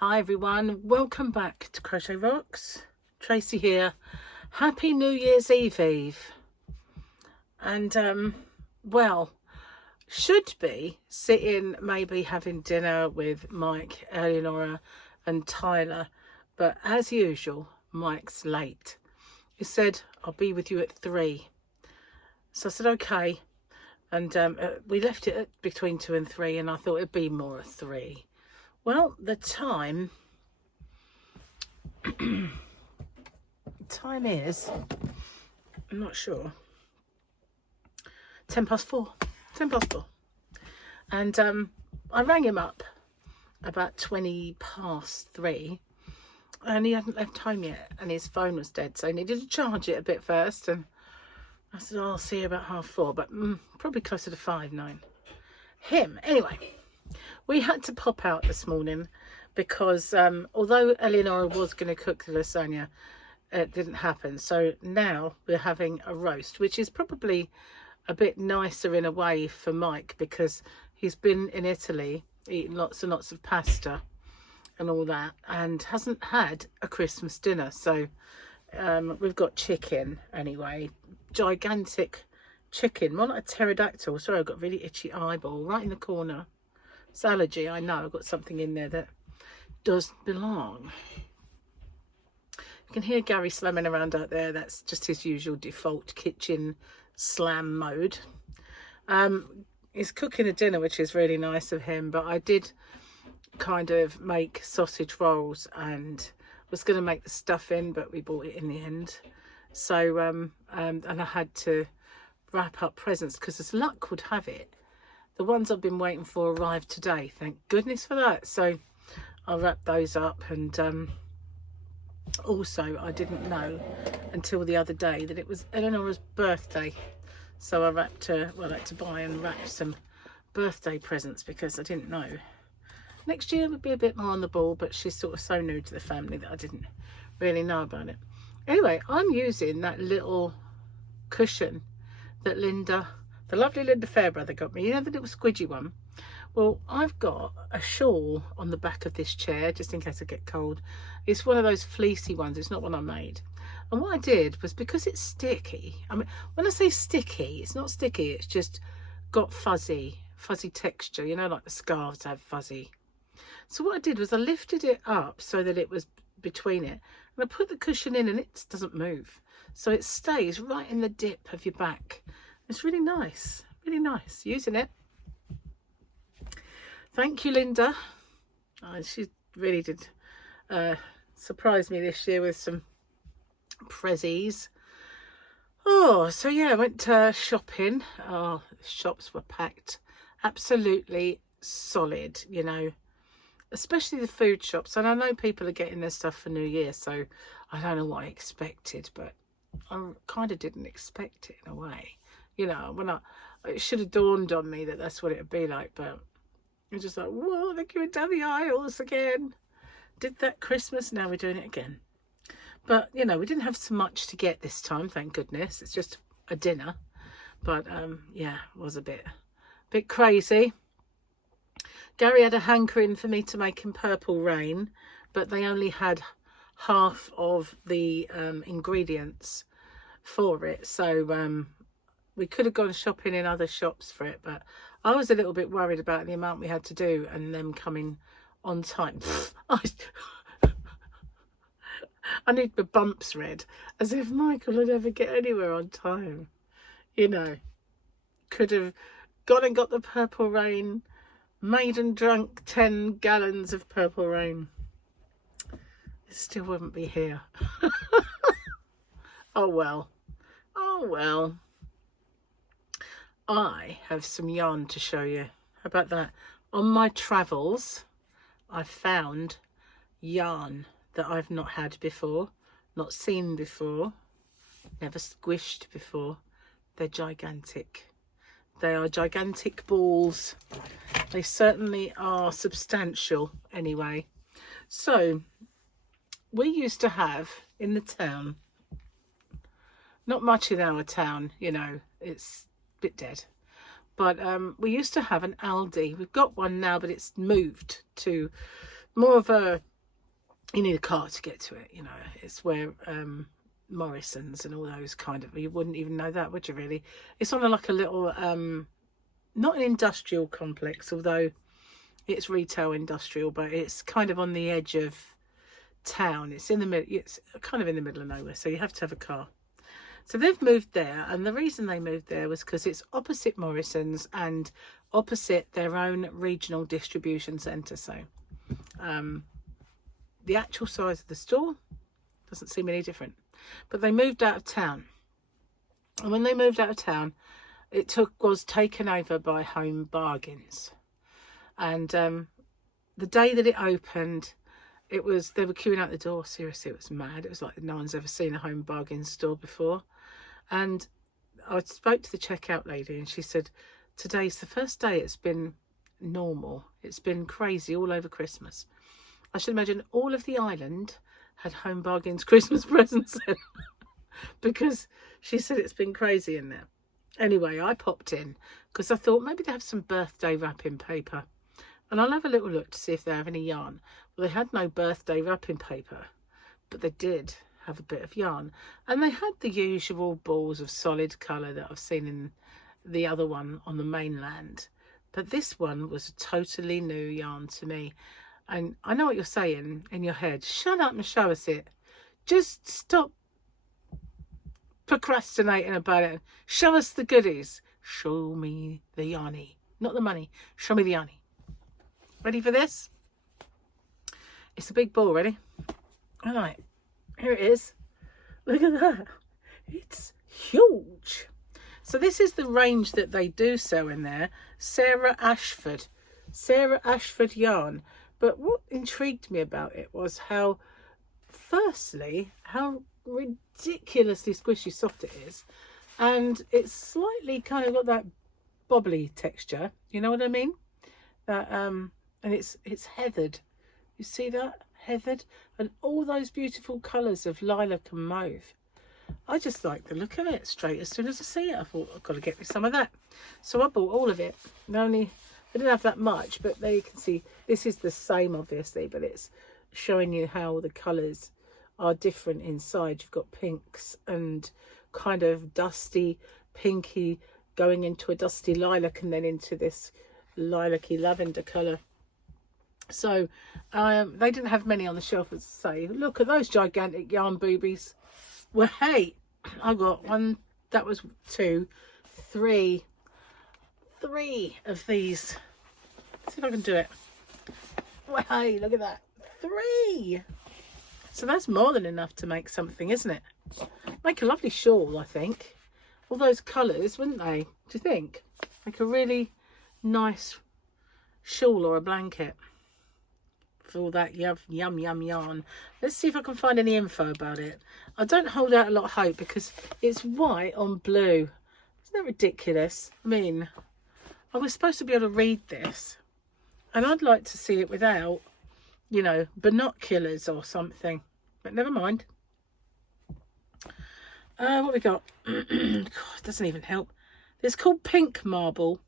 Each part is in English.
Hi everyone, welcome back to Crochet Rocks. Tracy here. Happy New Year's Eve. And well, should be sitting maybe having dinner with Mike, Eleonora and Tyler, but as usual Mike's late. He said I'll be with you at 3, so I said okay, and we left it at between 2 and 3, and I thought it'd be more at 3. Well, the time is, I'm not sure, 10 past 4. And I rang him up about 20 past 3, and he hadn't left home yet, and his phone was dead, so he needed to charge it a bit first. And I said, oh, I'll see you about 4:30, but probably closer to 5:09. Anyway, we had to pop out this morning because although Eleonora was going to cook the lasagna, it didn't happen. So now we're having a roast, which is probably a bit nicer in a way for Mike, because he's been in Italy eating lots and lots of pasta and all that, and hasn't had a Christmas dinner. So we've got chicken anyway, gigantic chicken, more like a pterodactyl. Sorry, I've got a really itchy eyeball right in the corner. It's allergy, I know. I've got something in there that doesn't belong. You can hear Gary slamming around out there. That's just his usual default kitchen slam mode. He's cooking a dinner, which is really nice of him, but I did kind of make sausage rolls and was going to make the stuffing, but we bought it in the end. So and I had to wrap up presents, because as luck would have it, the ones I've been waiting for arrived today. Thank goodness for that. So I'll wrap those up. And also I didn't know until the other day that it was Eleanor's birthday. So I had to buy and wrap some birthday presents, because I didn't know. Next year would be a bit more on the ball, but she's sort of so new to the family that I didn't really know about it. Anyway, I'm using that little cushion that the lovely Linda Fairbrother got me. You know, the little squidgy one? Well, I've got a shawl on the back of this chair, just in case I get cold. It's one of those fleecy ones. It's not one I made. And what I did was, because it's sticky, I mean, when I say sticky, it's not sticky, it's just got fuzzy texture. You know, like the scarves have fuzzy. So what I did was I lifted it up so that it was between it, and I put the cushion in, and it doesn't move. So it stays right in the dip of your back. It's really nice using it. Thank you, Linda. She really did surprise me this year with some prezzies. Oh, so yeah, I went shopping. Oh, shops were packed, absolutely solid, you know, especially the food shops. And I know people are getting their stuff for New Year, so I don't know what I expected, but I kind of didn't expect it in a way. You know, it should have dawned on me that that's what it would be like, but it's just like, whoa, they're going down the aisles again. Did that Christmas, now we're doing it again. But, you know, we didn't have so much to get this time, thank goodness. It's just a dinner. But, yeah, it was a bit crazy. Gary had a hankering for me to make him Purple Rain, but they only had half of the ingredients for it. So we could have gone shopping in other shops for it, but I was a little bit worried about the amount we had to do and them coming on time. I need my bumps read, as if Michael would ever get anywhere on time. You know, could have gone and got the Purple Rain, made and drunk 10 gallons of Purple Rain. It still wouldn't be here. Oh well. I have some yarn to show you. How about that? On my travels, I found yarn that I've not had before, not seen before, never squished before. They're gigantic. They are gigantic balls. They certainly are substantial anyway. So we used to have in the town, not much in our town, you know, it's a bit dead, but we used to have an Aldi. We've got one now, but it's moved to more of a you need a car to get to it, you know. It's where Morrison's and all those kind of, you wouldn't even know that, would you really? It's on like a little not an industrial complex, although it's retail industrial, but it's kind of on the edge of town. It's in the middle, it's kind of in the middle of nowhere, so you have to have a car. So they've moved there, and the reason they moved there was because it's opposite Morrison's and opposite their own regional distribution centre. So the actual size of the store doesn't seem any different, but they moved out of town. And when they moved out of town, it was taken over by Home Bargains. And the day that it opened, they were queuing out the door. Seriously, it was mad. It was like no one's ever seen a Home Bargains store before. And I spoke to the checkout lady, and she said, today's the first day it's been normal. It's been crazy all over Christmas. I should imagine all of the island had Home Bargains Christmas presents in, because she said it's been crazy in there. Anyway, I popped in because I thought maybe they have some birthday wrapping paper, and I'll have a little look to see if they have any yarn. Well, they had no birthday wrapping paper, but they did have a bit of yarn, and they had the usual balls of solid colour that I've seen in the other one on the mainland, but this one was a totally new yarn to me. And I know what you're saying in your head. Shut up and show us it. Just stop procrastinating about it. Show us the goodies. Show me the yarny. Not the money. Show me the yarny. Ready for this? It's a big ball. Ready? All right. Here it is. Look at that. It's huge. So this is the range that they do sell in there. Sarah Ashford yarn. But what intrigued me about it was how, firstly, how ridiculously squishy soft it is. And it's slightly kind of got that bobbly texture. You know what I mean? That and it's heathered. You see that? Heathered. And all those beautiful colours of lilac and mauve. I just like the look of it straight as soon as I see it. I thought, I've got to get me some of that. So I bought all of it. I didn't have that much, but there you can see this is the same, obviously, but it's showing you how the colours are different inside. You've got pinks and kind of dusty pinky going into a dusty lilac, and then into this lilac-y lavender colour. So they didn't have many on the shelf, as I say. Look at those gigantic yarn boobies. Well, hey, I got one. That was three of these. Let's see if I can do it. Well, hey, look at that. 3. So that's more than enough to make something, isn't it? Make a lovely shawl, I think. All those colours, wouldn't they? Do you think? Make a really nice shawl or a blanket for all that yum yarn. Let's see if I can find any info about it. I don't hold out a lot of hope because it's white on blue. Isn't that ridiculous? I mean, I was supposed to be able to read this, and I'd like to see it without, you know, binoculars or something. But never mind. What we got? God, it doesn't even help. It's called Pink Marble.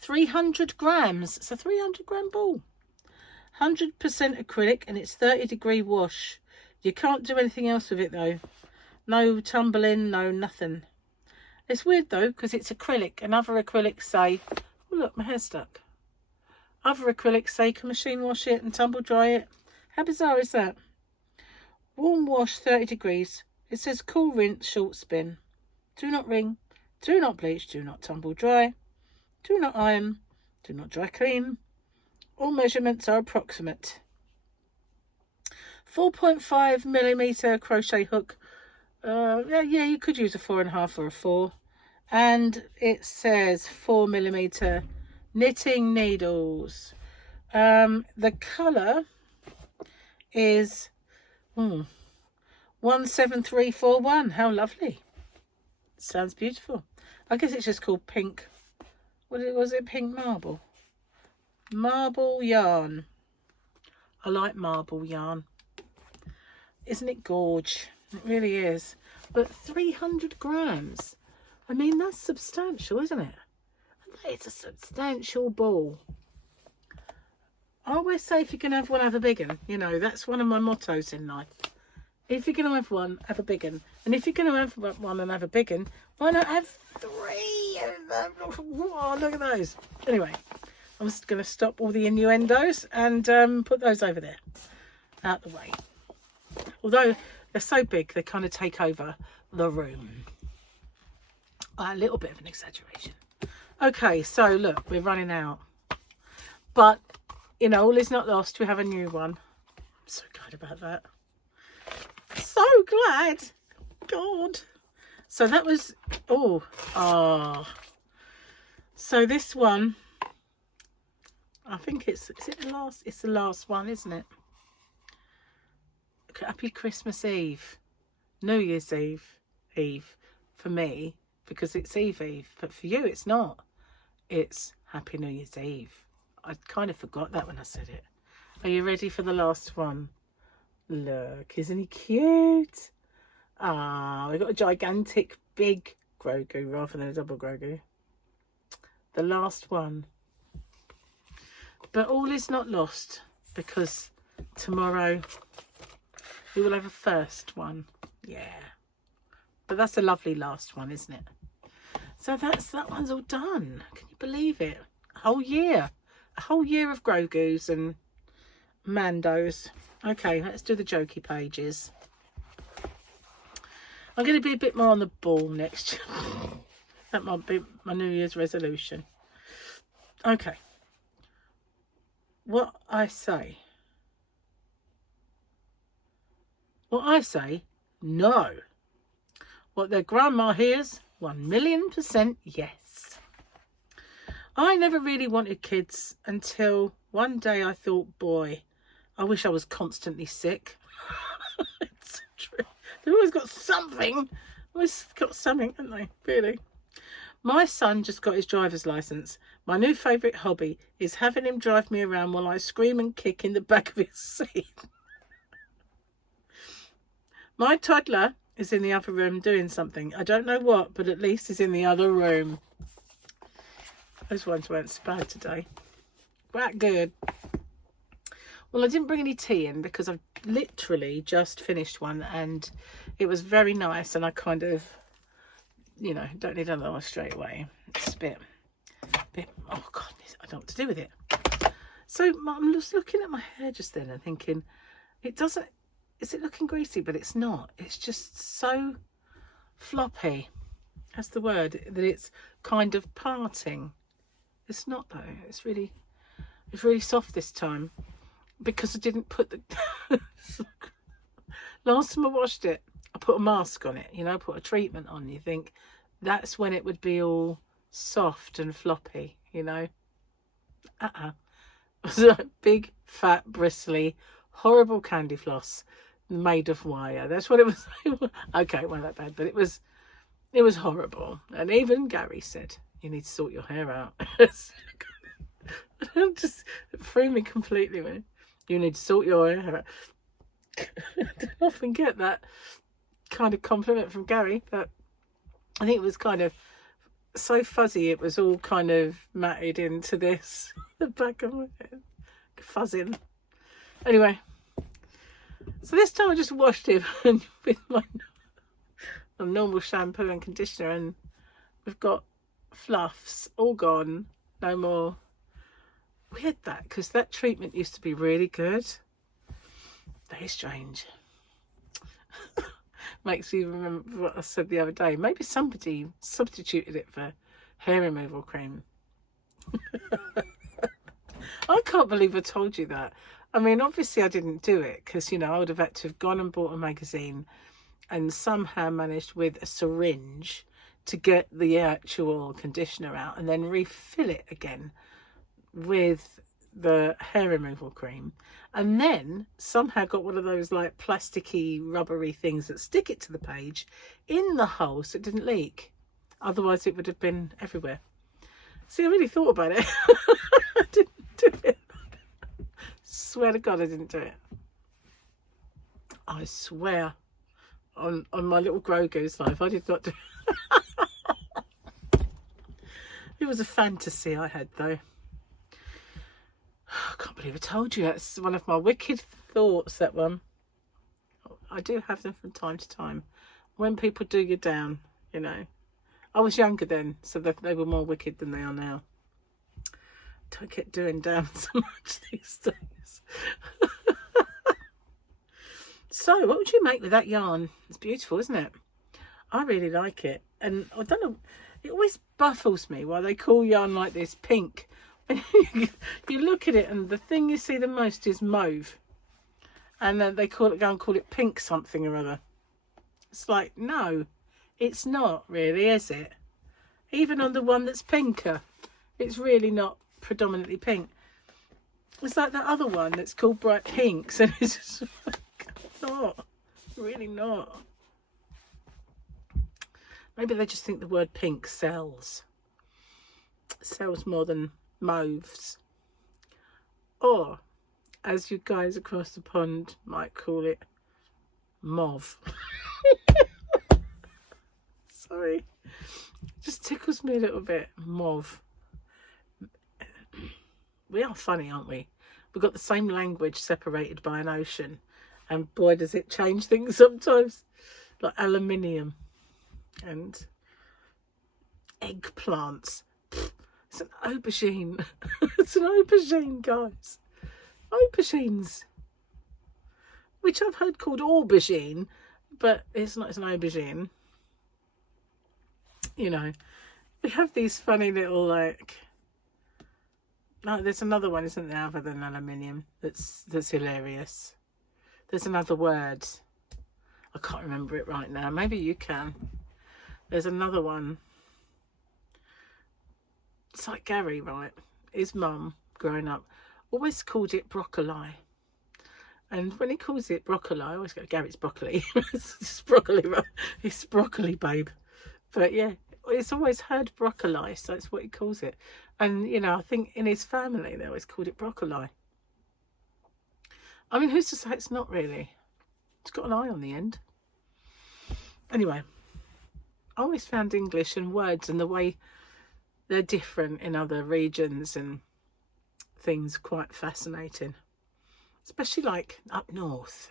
300 grams. It's a 300 gram ball. 100% acrylic, and it's 30-degree wash. You can't do anything else with it though. No tumbling, no nothing. It's weird though, because it's acrylic, and other acrylics say, oh look, my hair's stuck. Other acrylics say you can machine wash it and tumble dry it. How bizarre is that? Warm wash, 30 degrees. It says cool rinse, short spin. Do not wring, do not bleach, do not tumble dry, do not iron, do not dry clean. All measurements are approximate. 4.5mm crochet hook. Yeah, you could use a 4.5 or a 4. And it says 4mm knitting needles. The colour is 17341. How lovely. Sounds beautiful. I guess it's just called pink. Was it pink marble? Marble yarn. I like marble yarn. Isn't it gorge? It really is. But 300 grams. I mean, that's substantial, isn't it? It's a substantial ball. I always say, if you're going to have one, have a big one. You know, that's one of my mottos in life. If you're going to have one, have a big one. And if you're going to have one and have a big one, why not have 3? Oh, look at those. Anyway, I'm just going to stop all the innuendos and put those over there, out the way. Although they're so big, they kind of take over the room. A little bit of an exaggeration. Okay, so look, we're running out. But, you know, all is not lost. We have a new one. I'm so glad about that. So glad. God. So that was, so this one, I think is it the last? It's the last one, isn't it? Happy Christmas Eve. New Year's Eve for me, because it's Eve. But for you, it's not. It's Happy New Year's Eve. I kind of forgot that when I said it. Are you ready for the last one? Look, isn't he cute? Ah, we got a gigantic big Grogu rather than a double Grogu. The last one. But all is not lost, because tomorrow we will have a first one. Yeah. But that's a lovely last one, isn't it? So that one's all done. Can you believe it? A whole year. A whole year of Grogus and Mandos. Okay, let's do the jokey pages. I'm going to be a bit more on the ball next year. That might be my New Year's resolution. Okay. What I say, no. What their grandma hears, 1,000,000% yes. I never really wanted kids until one day I thought, boy, I wish I was constantly sick. It's true. They've always got something. Always got something, haven't they? Really. My son just got his driver's license. My new favourite hobby is having him drive me around while I scream and kick in the back of his seat. My toddler is in the other room doing something. I don't know what, but at least he's in the other room. Those ones weren't so bad today. Quite good. Well, I didn't bring any tea in because I've literally just finished one and it was very nice, and I kind of, you know, don't need another one straight away. It's a bit, oh God, I don't know what to do with it. So I'm just looking at my hair just then and thinking, is it looking greasy? But it's not. It's just so floppy. That's the word, that it's kind of parting. It's not though. It's really soft this time because I didn't put the last time I washed it, I put a mask on it, you know, put a treatment on. You think that's when it would be all soft and floppy, you know. It was a big, fat, bristly, horrible candy floss made of wire. That's what it was. Okay, it wasn't that bad, but it was horrible. And even Gary said, you need to sort your hair out. Just threw me completely, man. You need to sort your hair out. I don't often get that kind of compliment from Gary, but I think it was kind of so fuzzy, it was all kind of matted into this, the back of my head, fuzzing. Anyway, so this time I just washed him with my normal shampoo and conditioner, and we've got fluffs all gone, no more. Weird that, because that treatment used to be really good. Very strange. Makes me remember what I said the other day. Maybe somebody substituted it for hair removal cream. I can't believe I told you that. I mean, obviously I didn't do it because, you know, I would have had to have gone and bought a magazine and somehow managed with a syringe to get the actual conditioner out and then refill it again with the hair removal cream, and then somehow got one of those like plasticky rubbery things that stick it to the page in the hole so it didn't leak. Otherwise it would have been everywhere. See, I really thought about it. I didn't do it. Swear to God I didn't do it. I swear on my little Grogu's life I did not do it. It was a fantasy I had though. I can't believe I told you. That's one of my wicked thoughts, that one. I do have them from time to time. When people do you down, you know. I was younger then, so they were more wicked than they are now. Don't get doing down so much these days. So, what would you make with that yarn? It's beautiful, isn't it? I really like it. And I don't know, it always baffles me why they call yarn like this pink. You look at it and the thing you see the most is mauve. And then they go and call it pink something or other. It's like, no, it's not really, is it? Even on the one that's pinker, it's really not predominantly pink. It's like that other one that's called bright pinks, and it's just like, not, really not. Maybe they just think the word pink sells more than mauves. Or, as you guys across the pond might call it, mauve. Sorry, just tickles me a little bit. Mauve. We are funny, aren't we? We've got the same language separated by an ocean, and boy does it change things sometimes. Like aluminium and eggplants. It's an aubergine. It's an aubergine, guys. Aubergines, which I've heard called aubergine, but it's not. It's an aubergine. You know, we have these funny little like. No, there's another one, isn't there, other than aluminium? That's hilarious. There's another word. I can't remember it right now. Maybe you can. There's another one. It's like Gary, right? His mum, growing up, always called it broccoli. And when he calls it broccoli, I always go, Gary, it's broccoli. It's broccoli, right? It's broccoli, babe. But yeah, it's always heard broccoli, so that's what he calls it. And, you know, I think in his family, they always called it broccoli. I mean, who's to say it's not really? It's got an eye on the end. Anyway, I always found English and words and the way they're different in other regions and things quite fascinating. Especially like up north.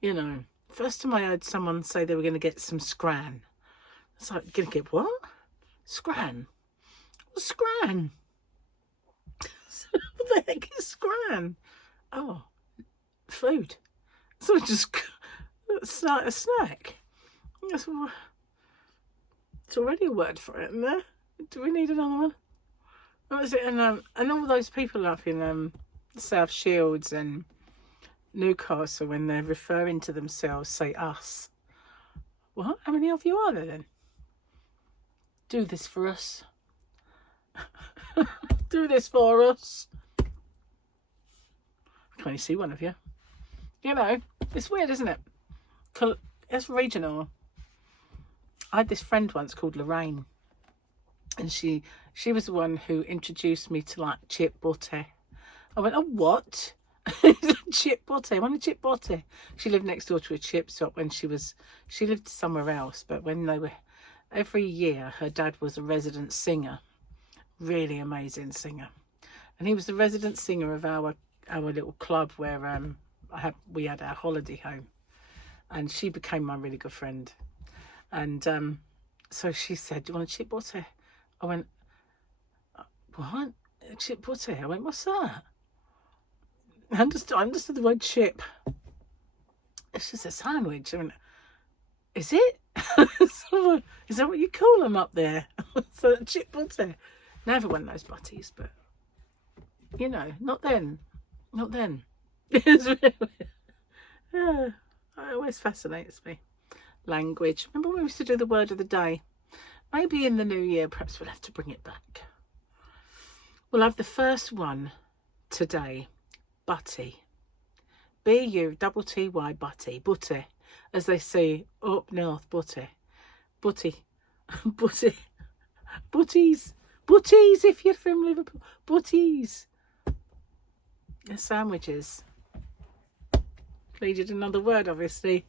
You know, first time I heard someone say they were going to get some scran. It's like, going to get what? Scran? What's scran? What the heck is scran? Oh, food. So just, it's like a snack. It's already a word for it, isn't there? Do we need another one? What was it? And all those people up in South Shields and Newcastle, when they're referring to themselves, say us. What? How many of you are there then? Do this for us. Do this for us. I can only see one of you. You know, it's weird, isn't it? It's regional. I had this friend once called Lorraine, and she was the one who introduced me to like chip butter. I went, oh, what? Chip butter. I want a chip butter. She lived next door to a chip shop when she lived somewhere else, but when they were, every year her dad was a resident singer, really amazing singer, and he was the resident singer of our little club where we had our holiday home, and she became my really good friend. And so she said, do you want a chip butter? I went, what? A chip butter? I went, what's that? I understood the word chip. It's just a sandwich. I went, is it? Is that what you call them up there? So chip butter. Now everyone knows butties, but you know, not then. Not then. It's really, yeah, it always fascinates me. Language. Remember when we used to do the word of the day? Maybe in the new year, perhaps we'll have to bring it back. We'll have the first one today. Butty. B-U-T-T-Y, butty. Butty. As they say up north, butty. Butty. Butty. Butties. Butties if you're from Liverpool. Butties. The sandwiches. Needed another word, obviously.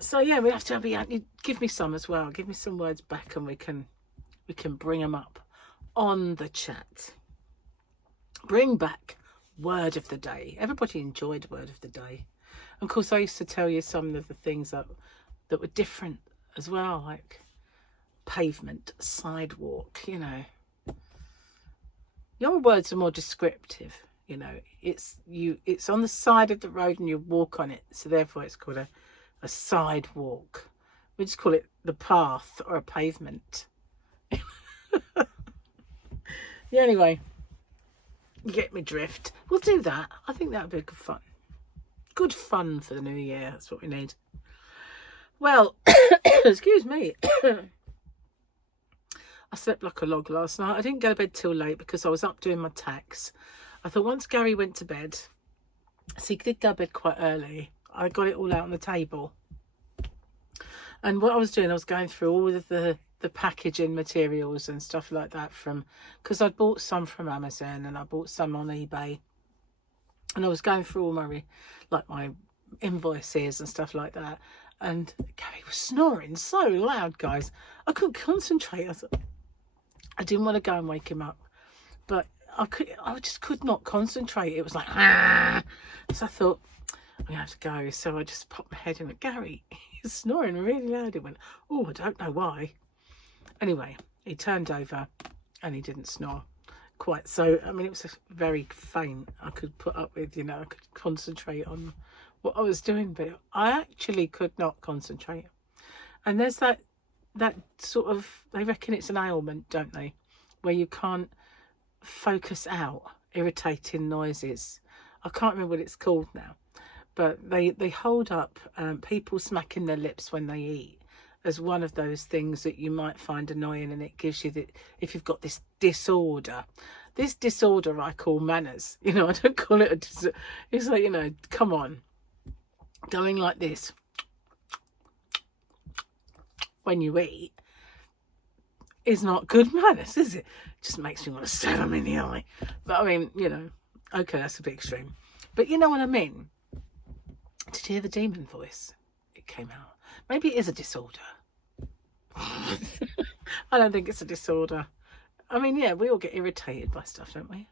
So yeah, we have to give me some as well. Give me some words back, and we can bring them up on the chat. bring back word of the day. Everybody enjoyed word of the day. And of course, I used to tell you some of the things that were different as well, like pavement, sidewalk, you know. Your words are more descriptive, you know. It's on the side of the road and you walk on it, so therefore it's called a sidewalk. We just call it the path or a pavement. Yeah, anyway, you get me drift. We'll do that. I think that would be good fun. Good fun for the new year. That's what we need. Well, excuse me. I slept like a log last night. I didn't go to bed till late because I was up doing my tax. I thought once Gary went to bed, so he did go to bed quite early, I got it all out on the table. And what I was doing, I was going through all of the packaging materials and stuff like that because I'd bought some from Amazon and I bought some on eBay. And I was going through all my invoices and stuff like that. And Gary was snoring so loud, guys. I couldn't concentrate. I didn't want to go and wake him up, but I just could not concentrate. It was like, ah. So I thought, I'm going to have to go. So I just popped my head in at Gary. He's snoring really loud. He went, oh, I don't know why. Anyway, he turned over and he didn't snore quite. So, I mean, it was very faint. I could put up with, you know, I could concentrate on what I was doing, but I actually could not concentrate. And there's that sort of, they reckon it's an ailment, don't they, where you can't focus out irritating noises. I can't remember what it's called now, but they hold up people smacking their lips when they eat as one of those things that you might find annoying, and it gives you that if you've got this disorder I call manners. You know, I don't call it it's like, you know, come on, going like this when you eat is not good manners, is it? Just makes me want to stab them in the eye. But I mean, you know, okay, that's a bit extreme, but you know what I mean. Did you hear the demon voice? It came out. Maybe it is a disorder. I don't think it's a disorder. I mean, yeah, we all get irritated by stuff, don't we?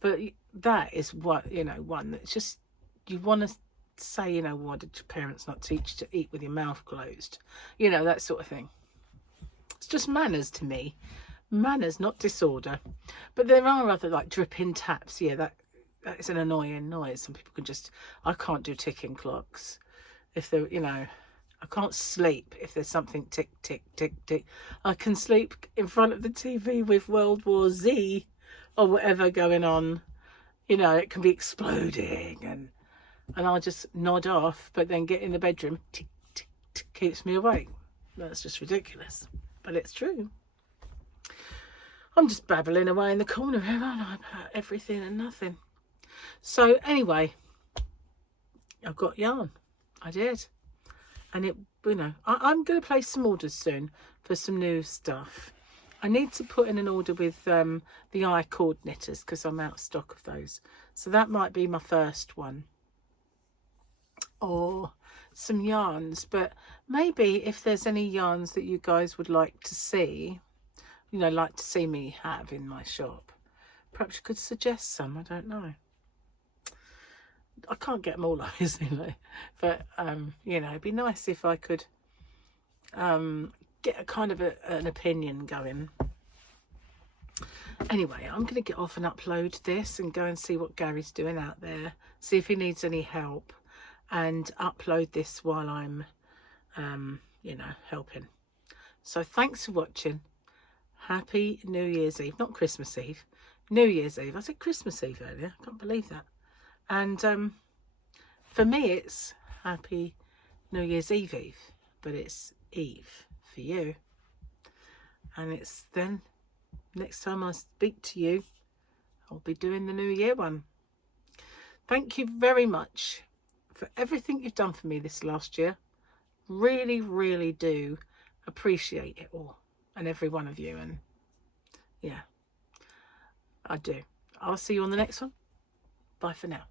But that is what, you know, one that's just, you want to say, you know, why did your parents not teach you to eat with your mouth closed? You know, that sort of thing. It's just manners to me. Manners, not disorder. But there are other, like, dripping taps. Yeah, that is an annoying noise. Some people can just, I can't do ticking clocks. If they're, you know, I can't sleep if there's something tick, tick, tick, tick. I can sleep in front of the TV with World War Z or whatever going on. You know, it can be exploding and I'll just nod off, but then get in the bedroom, tick, tick, tick, keeps me awake. That's just ridiculous, but it's true. I'm just babbling away in the corner here, aren't I, about everything and nothing. So anyway, I've got yarn. I did. And it, you know, I'm going to place some orders soon for some new stuff. I need to put in an order with the I-cord knitters because I'm out of stock of those. So that might be my first one. Or some yarns. But maybe if there's any yarns that you guys would like to see, you know, like to see me have in my shop, perhaps you could suggest some. I don't know. I can't get them all, obviously, but you know, it'd be nice if I could get a kind of an opinion going. Anyway, I'm going to get off and upload this and go and see what Gary's doing out there, see if he needs any help, and upload this while I'm you know, helping. So thanks for watching. Happy New Year's Eve, not Christmas Eve, New Year's Eve. I said Christmas Eve earlier, I can't believe that. And for me it's Happy New Year's Eve, but it's Eve for you. And it's then next time I speak to you, I'll be doing the New Year one. Thank you very much for everything you've done for me this last year. Really, really do appreciate it all, and every one of you. And yeah, I do. I'll see you on the next one. Bye for now.